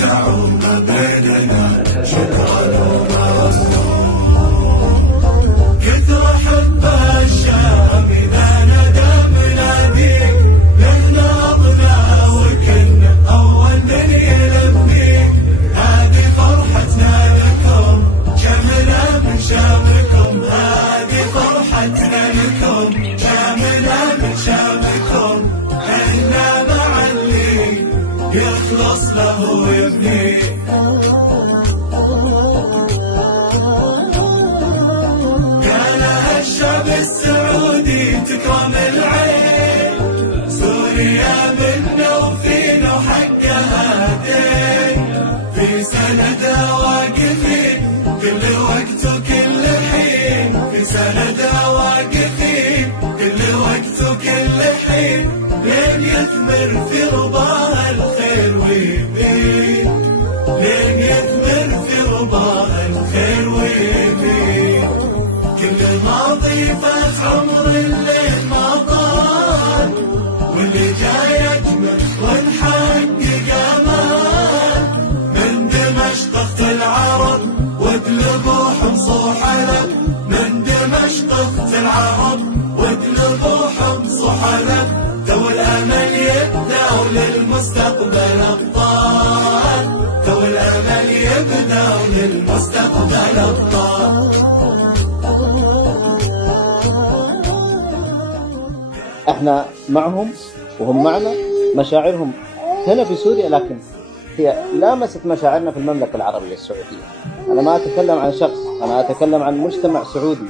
تعوم بيننا شكرا وممنون. كثر حب الشام إذا ندى مناديك نهضنا وكنا أول من يلبيك. هذه فرحتنا لكم شاملة من شامكم. هذه فرحتنا لكم شاملة من شامكم. احنا مع اللي يخلص له ويبنيه. الشعب السعودي تكرم العين. سوريا منا وفينا وحقها دين. في سندها واقفين كل وقت وكل حين. في سندها واقفين كل وقت وكل حين. لين يثمر في رضاها الخير ويبين. لين يثمر في رضاها الخير ويبين. كل ماضي فات عمر اللي ما طال. واللي جاي اجمل ونحقق امان. من دمشق اخت العرب واقلبوهم صحلك. من دمشق اخت العرب واقلبوهم صحلك. تو الامل يبدا وللمستقبل ابطال. تو الامل يبدا وللمستقبل ابطال. احنا معهم وهم معنا. مشاعرهم هنا في سوريا لكن هي لامست مشاعرنا في المملكة العربية السعودية. أنا ما أتكلم عن شخص، أنا أتكلم عن مجتمع سعودي.